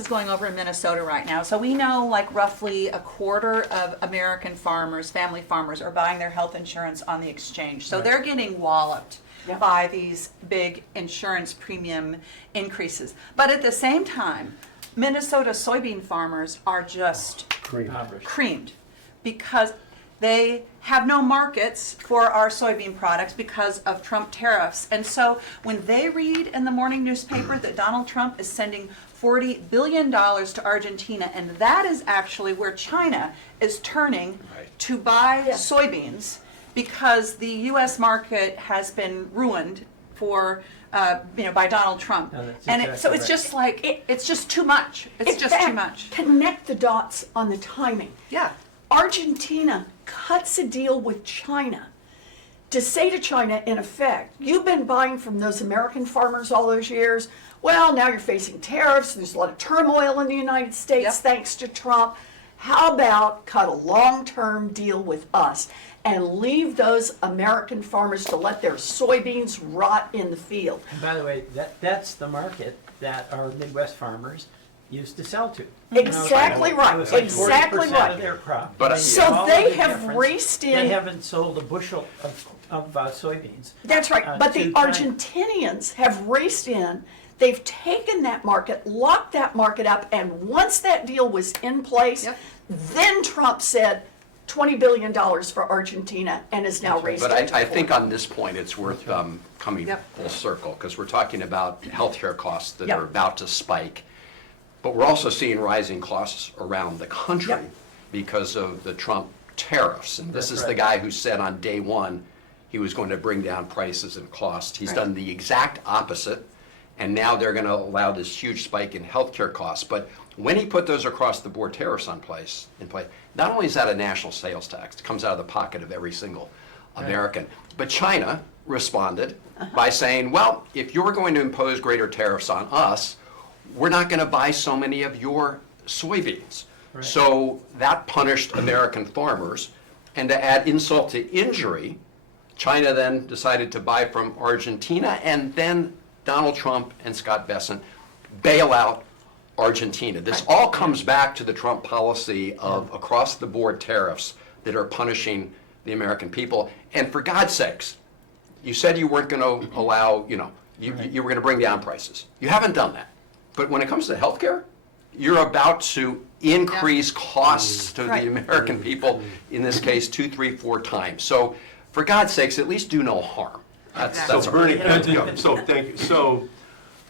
this is going over in Minnesota right now. So we know like roughly a quarter of American farmers, family farmers, are buying their health insurance on the exchange. So they're getting walloped by these big insurance premium increases. But at the same time, Minnesota soybean farmers are just creamed because they have no markets for our soybean products because of Trump tariffs. And so when they read in the morning newspaper that Donald Trump is sending $40 billion to Argentina, and that is actually where China is turning to buy soybeans because the U.S. market has been ruined for by Donald Trump. And so it's just like, it's just too much. It's just too much. Connect the dots on the timing. Yeah. Argentina cuts a deal with China to say to China, in effect, you've been buying from those American farmers all those years. Well, now you're facing tariffs. There's a lot of turmoil in the United States thanks to Trump. How about cut a long-term deal with us and leave those American farmers to let their soybeans rot in the field? And by the way, that's the market that our Midwest farmers used to sell to. Exactly right. It was like Exactly 40% right. of their crop. But So they have raced in. They haven't sold a bushel of soybeans. That's right. But the to China. Argentinians have raced in. They've taken that market, locked that market up, and once that deal was in place, then Trump said $20 billion for Argentina and is now raised. But I think on this point, it's worth coming full circle, because we're talking about healthcare costs that are about to spike. But we're also seeing rising costs around the country because of the Trump tariffs. And this is the guy who said on day one he was going to bring down prices and costs. He's done the exact opposite, and now they're going to allow this huge spike in healthcare costs. But when he put those across the board tariffs in place, not only is that a national sales tax, it comes out of the pocket of every single American, but China responded by saying, well, if you're going to impose greater tariffs on us, we're not going to buy so many of your soybeans. So that punished American farmers. And to add insult to injury, China then decided to buy from Argentina, and then Donald Trump and Scott Bessent bail out Argentina. This all comes back to the Trump policy of across-the-board tariffs that are punishing the American people. And for God's sakes, you said you weren't going to allow, you were going to bring down prices. You haven't done that. But when it comes to healthcare, you're about to increase costs to the American people, in this case, 2, 3, 4 times. So for God's sakes, at least do no harm. That's so Bernie, so thank you. So